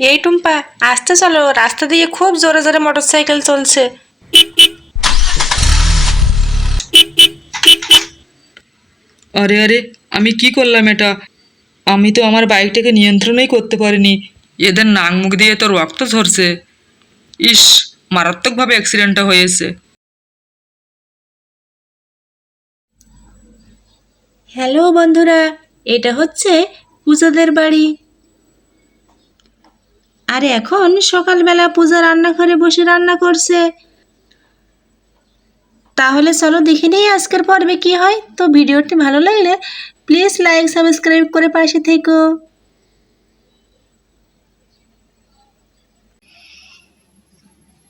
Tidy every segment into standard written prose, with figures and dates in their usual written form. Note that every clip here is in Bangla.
এই টুম্পা, আসতে চলো, রাস্তা দিয়ে খুব জোরে জোরে মোটরসাইকেল চলছে। আরে আরে, আমি কি করলাম এটা? আমি তো আমার বাইকটাকে নিয়ন্ত্রণই করতে পারিনি। এদের নাক মুখ দিয়ে তো রক্ত ঝরছে। ইস, মারাত্মকভাবে অ্যাক্সিডেন্টটা হয়েছে। হ্যালো বন্ধুরা, এটা হচ্ছে পূজাদের বাড়ি। আর এখন সকালবেলা পূজা রান্নাঘরে বসে রান্না করছে। তাহলে চলো দেখে নেই আজকের পর্বে কি হয়। তো ভিডিওটি ভালো লাগলে প্লিজ লাইক সাবস্ক্রাইব করে পাশে থেকো।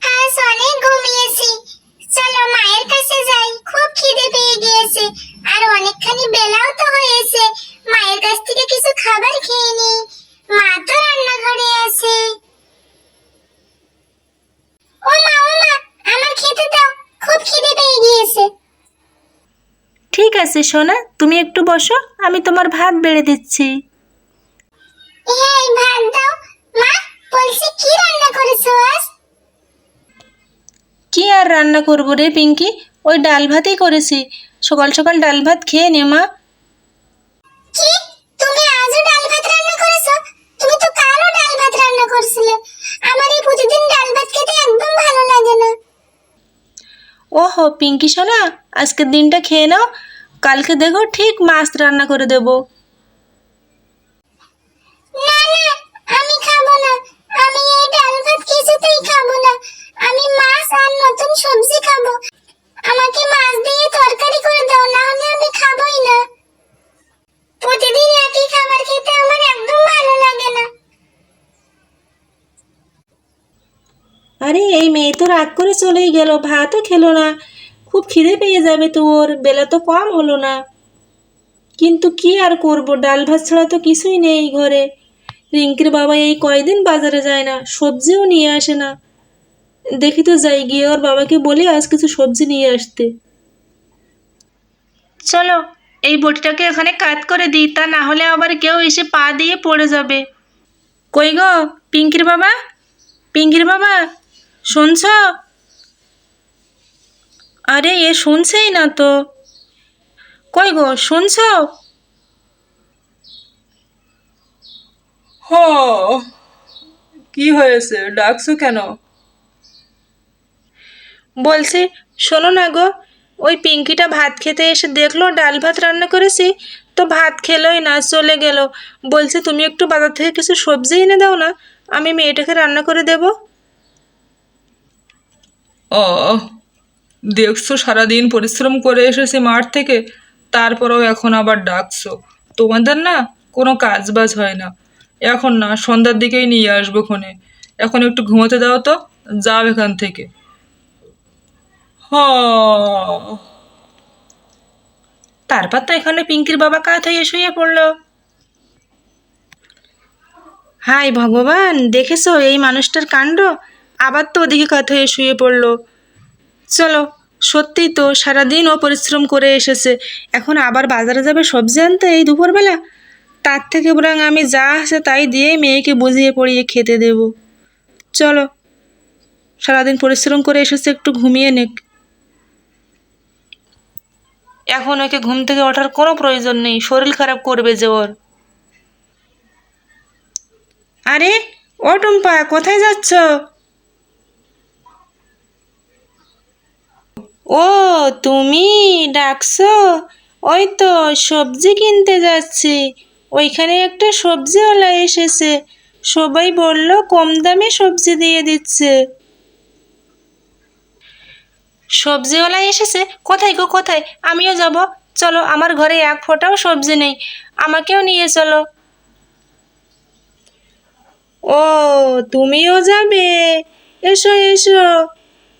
আজ অনেক ঘুমিয়েছি। চলো মায়ের কাছে যাই, খুব খিদে পেয়ে গিয়েছে। আর অনেকখানি বেলাও তো হয়েছে, মায়ের কাছ থেকে কিছু খাবার খেয়ে নিই। মা তো রান্নাঘরে আছে। ও মা, আমার খেতে দাও, খুব খিদে পেয়ে গিয়েছে। ঠিক আছে সোনা, তুমি একটু বসো, আমি তোমার ভাত বেড়ে দিচ্ছি। হ্যাঁ, এই ভাত দাও। মা, বলছি কি রান্না করেছো আজ? কি আর রান্না করবো রে পিঙ্কি, ওই ডাল ভাতই করেছি। সকাল সকাল ডাল ভাত খেয়ে নে মা। কি, তুমি আজও ডাল ভাত রান্না করেছো? তুমি তো কালও ডাল ভাত রান্না করছিলে। আমার এই প্রতিদিন ডাল ভাত খেতে একদম ভালো লাগে না। ওহো পিঙ্কি সোনা, আজকের দিনটা খেয়ে নাও, কালকে দেখো ঠিক মাছ রান্না করে দেবো। না না, আমি খাবো না। আমি এই ডাল ভাত কিছুতেই খাবো না। আমি মাছ আর নতুন সবজি খাবো। আমাকে মাছ দিয়ে তরকারি করে দাও, না হলে আমি খাবোই না। প্রতিদিন একই খাবার খেতে আমার একদম ভালো লাগে না। আরে এই মেয়ে তো রাগ করে চলেই গেল, ভাতও খেলো না। খুব খিদে পেয়ে যাবে তো, ওর বেলা তো কম হলো না। কিন্তু কি আর করব, ডাল ভাত ছাড়া তো কিছুই নেই ঘরে। রিঙ্কির বাবা এই কয়দিন বাজারে যায় না, সবজিও নিয়ে আসে না। দেখি তো যাই গিয়ে ওর বাবাকে বলি আজ কিছু সবজি নিয়ে আসতে। চলো এই বটিটাকে এখানে কাট করে দিই, তা না হলে আবার কেউ এসে পা দিয়ে পড়ে যাবে। কই গো পিঙ্কির বাবা, পিঙ্কির বাবা, শুনছ? আরে এ শুনছেই না তো। কই গো শুনছ? হ, কি হয়েছে, ডাকছো কেন? বলছি শোনো না গো, ওই পিঙ্কিটা ভাত খেতে এসে দেখলো ডাল ভাত রান্না করেছি, তো ভাত খেলোই না, চলে গেল। বলছে তুমি একটু বাজার থেকে কিছু সবজি এনে দাও না, আমি মেয়েটাকে রান্না করে দেব। ও, দেখছো সারাদিন পরিশ্রম করে এসেছে মাঠ থেকে, তারপরেও এখন আবার ডাকছো। তোমাদের না কোনো কাজ বাজ হয় না। এখন না, সন্ধ্যার দিকেই নিয়ে আসবো ক্ষণে। এখন একটু ঘুমোতে দাও তো, যাও এখান থেকে। হ, তারপর তো এখানে পিঙ্কির বাবা কাত হয়ে শুয়ে পড়লো। হাই ভগবান, দেখেছো এই মানুষটার কাণ্ড, আবার তো ওদিকে কাত হয়ে শুয়ে পড়লো। চলো, সত্যিই তো সারাদিন ও পরিশ্রম করে এসেছে, এখন আবার বাজারে যাবে সবজি আনতে এই দুপুরবেলা। তার থেকে বরং আমি যা আছে তাই দিয়েই মেয়েকে বুঝিয়ে পড়িয়ে খেতে দেব। চলো, সারাদিন পরিশ্রম করে এসেছে, একটু ঘুমিয়ে নেক। এখন ওকে ঘুম থেকে ওঠার কোনো প্রয়োজন নেই, শরীর খারাপ করবে যে ওর। আরে ও টুম্পা, কোথায় যাচ্ছ? ও তুমি ডাকছো? ওই তো সবজি কিনতে যাচ্ছি, ওইখানে একটা সবজিওয়ালা এসেছে, সবাই বলল কম দামে সবজি দিয়ে দিচ্ছে। সবজিওয়ালা এসেছে? কোথায় গো কোথায়, আমিও যাব। চলো, আমার ঘরে এক ফোঁটাও সবজি নেই, আমাকেও নিয়ে চলো। ও তুমিও যাবে, এসো এসো,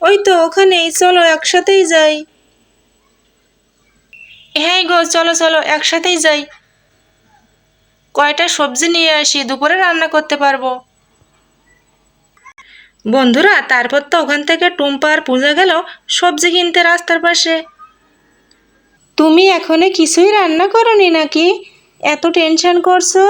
ওই তো ওখানেই, চলো একসাথেই যাই। হ্যাঁ গো, চলো চলো একসাথেই যাই। কয়টা সবজি নিয়ে আসি, দুপুরে রান্না করতে পারবো। বন্ধুরা, তারপর তো ওখান থেকে টুম্পা আর পূজা গেল সবজি কিনতে রাস্তার পাশে। তুমি এখনো কিছুই রান্না করনি নাকি, এত টেনশন করছো?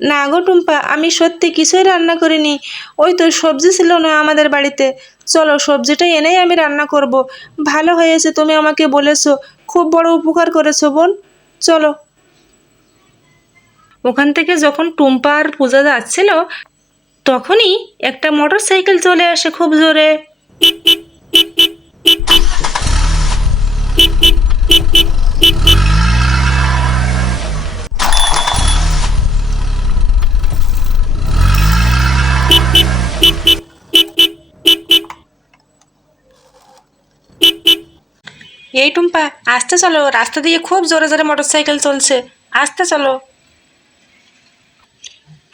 না গো টুম্পা, আমি সত্যি কিছুই রান্না করিনি। ওই তো সবজি ছিল না আমাদের বাড়িতে। চলো সবজিটা এনেই আমি রান্না করব। ভালো হয়েছে তুমি আমাকে বলেছো, খুব বড় উপকার করেছো বোন। চলো। ওখান থেকে যখন টুম্পা আর পূজা যাচ্ছিল, তখনই একটা মোটর সাইকেল চলে আসে খুব জোরে। এই টুম্পা, আস্তে চলো, রাস্তা দিয়ে খুব জোরে জোরে মোটর সাইকেল চলছে, আস্তে চলো।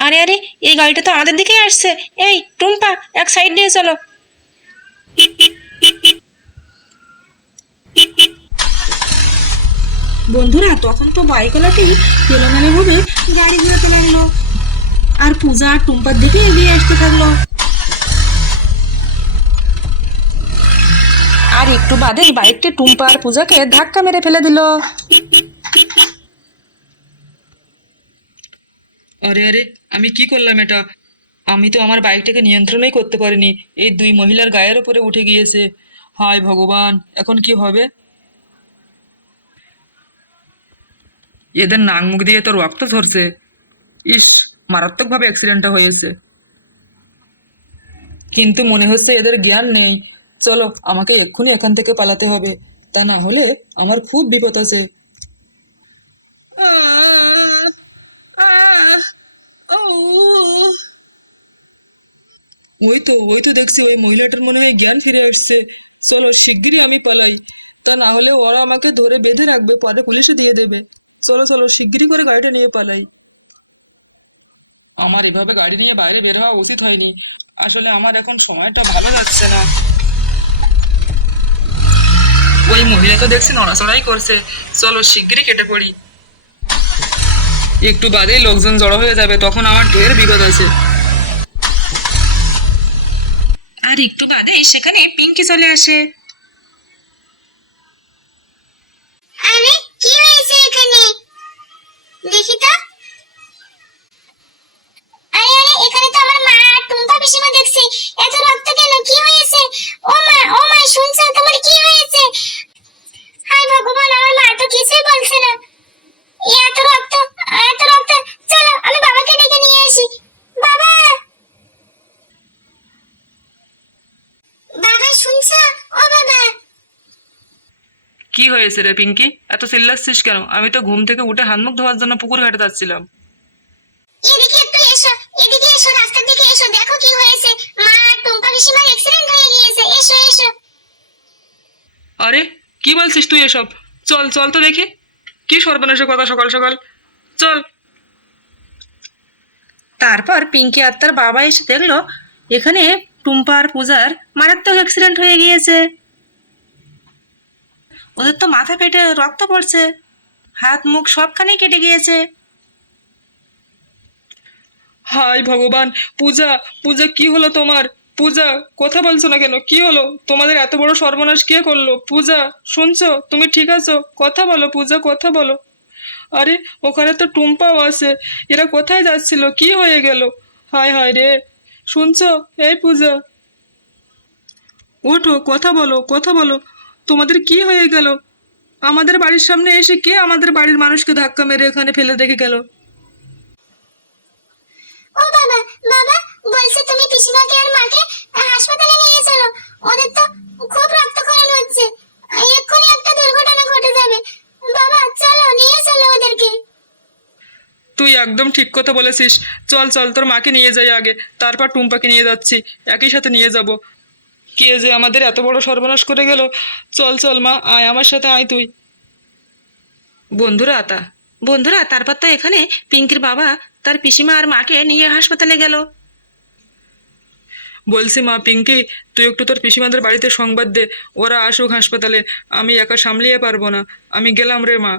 আরে আরে, এই গাড়িটা তো আমাদের দিকেই আসছে। এই টুম্পা, এক সাইড দিয়ে চলো। বন্ধুরা, তখন তো বাইকওয়ালাটি এলোমেলোভাবে গাড়ি ঘোরাতে লাগলো, আর পূজা আর টুম্পার দিকে এগিয়ে আসতে থাকলো। আর একটু বাদেই বাইকটি টুম্পা আর পূজাকে ধাক্কা মেরে ফেলে দিল। আরে আরে, আমি কি করলাম এটা? আমি তো আমার বাইকটাকে নিয়ন্ত্রণই করতে পারিনি, এই দুই মহিলার গায়ের উপরে উঠে গিয়েছে। হায় ভগবান, এখন কি হবে? এদের নাক মুখ দিয়ে তো রক্ত ঝরছে। ইস, মারাত্মকভাবে অ্যাক্সিডেন্টটা হয়েছে। কিন্তু মনে হচ্ছে এদের জ্ঞান নেই। চলো, আমাকে এক্ষুনি এখান থেকে পালাতে হবে, তা না হলে আমার খুব বিপদ আছে। আহ, আহ, আউ। ওই তো দেখছি ওই মহিলাটার মনে হয় জ্ঞান ফিরে আসছে। চলো শিগগিরই আমি পালাই, তা না হলে ওরা আমাকে ধরে বেঁধে রাখবে, পরে পুলিশে দিয়ে দেবে। চলো চলো, শিগগিরই করে গাড়িটা নিয়ে পালাই। আমার এভাবে গাড়ি নিয়ে বাইরে বের হওয়া উচিত হয়নি। আসলে আমার এখন সময়টা ভালো যাচ্ছে না। ওই মহিলা তো দেখছি নড়াচড়াই করছে। চলো শিগগিরই কেটে পড়ি, একটু বাদেই লোকজন জড়ো হয়ে যাবে, তখন আমার ঢের বিপদ আছে। আর একটু বাদে সেখানে পিঙ্কি চলে আসে। আরে কি হয়েছে এখানে? দেখি তো। আরে আরে, এখানে তো আমার মা আর টুম্পা পিসিমা দেখছি। এত রক্ত কেন? কি হয়েছে? ও মা, ও মা, শুনছো? তোমার কি হয়েছে? হায় ভগবান, আমার মা তো কিছুই বলছে না। এত রক্ত, এত রক্ত। চলো আমি বাবাকে ডেকে নিয়ে আসি। বাবা, বাবা শুনছো? ও বাবা। কি হয়েছে রে পিঙ্কি, এত চিল্লাচ্ছিস কেন? আমি তো ঘুম থেকে উঠে হাত মুখ ধোয়ার জন্য পুকুর ঘাটে যাচ্ছিলাম। এদিকে একটু এসো, এদিকে এসো, রাস্তার দিকে এসো, দেখো কি হয়েছে। মা আর টুম্পা পিসিমার অ্যাক্সিডেন্ট হয়ে গিয়েছে। এসো এসো। আরে, কি বলছিস তুই এসব? চল চল তো দেখি, কি সর্বনাশের কথা সকাল সকাল। চল। তারপর পিঙ্কি আর তার বাবা এসে দেখলো এখানে টুম্পা আর পূজার মারাত্মক অ্যাক্সিডেন্ট হয়ে গিয়েছে। ওদের তো মাথা ফেটে রক্ত পড়ছে, হাত মুখ সবখানেই কেটে গিয়েছে। হায় ভগবান, পূজা, পূজা কি হলো তোমার? পূজা, কথা বলছো না কেন? কি হলো তোমাদের? এত বড় সর্বনাশ কে করলো? পূজা, শুনছো? তুমি ঠিক আছো? কথা বলো পূজা, কথা বলো। আরে, ওখানে তো টুম্পাও আছে। এরা কোথায় যাচ্ছিল? কি হয়ে গেল? হায় হায় রে, শুনছো? এই পূজা, ওঠো, কথা বলো, কথা বলো। তোমাদের কি হয়ে গেল? আমাদের বাড়ির সামনে এসে কে আমাদের বাড়ির মানুষকে ধাক্কা মেরে এখানে ফেলে রেখে গেল? ও বাবা, বাবা, বলছে তুমি পিসিমাকে আর মাকে হাসপাতালে নিয়ে চলো। ওদের তো খুব রক্তক্ষরণ হচ্ছে, এক্ষুনি একটা দুর্ঘটনা ঘটে যাবে। বাবা চলো, নিয়ে চলো ওদেরকে। তুই একদম ঠিক কথা বলেছিস। চল চল, তোর মাকে নিয়ে যাই আগে, তারপর টুম্পাকে নিয়ে যাচ্ছি, একই সাথে নিয়ে যাব। কে যে আমাদের এত বড় সর্বনাশ করে গেল। চল চল মা, আয় আমার সাথে, আয় তুই। বন্ধুরা, তারপর তো এখানে পিঙ্কির বাবা তার পিসিমা আর মাকে নিয়ে হাসপাতালে গেল। বলছি মা পিঙ্কি, তুই একটু তোর পিসিমাদের বাড়িতে সংবাদ দে, ওরা আসুক হাসপাতালে। আমি একা সামলিয়ে পারবো না, আমি গেলাম রে মা।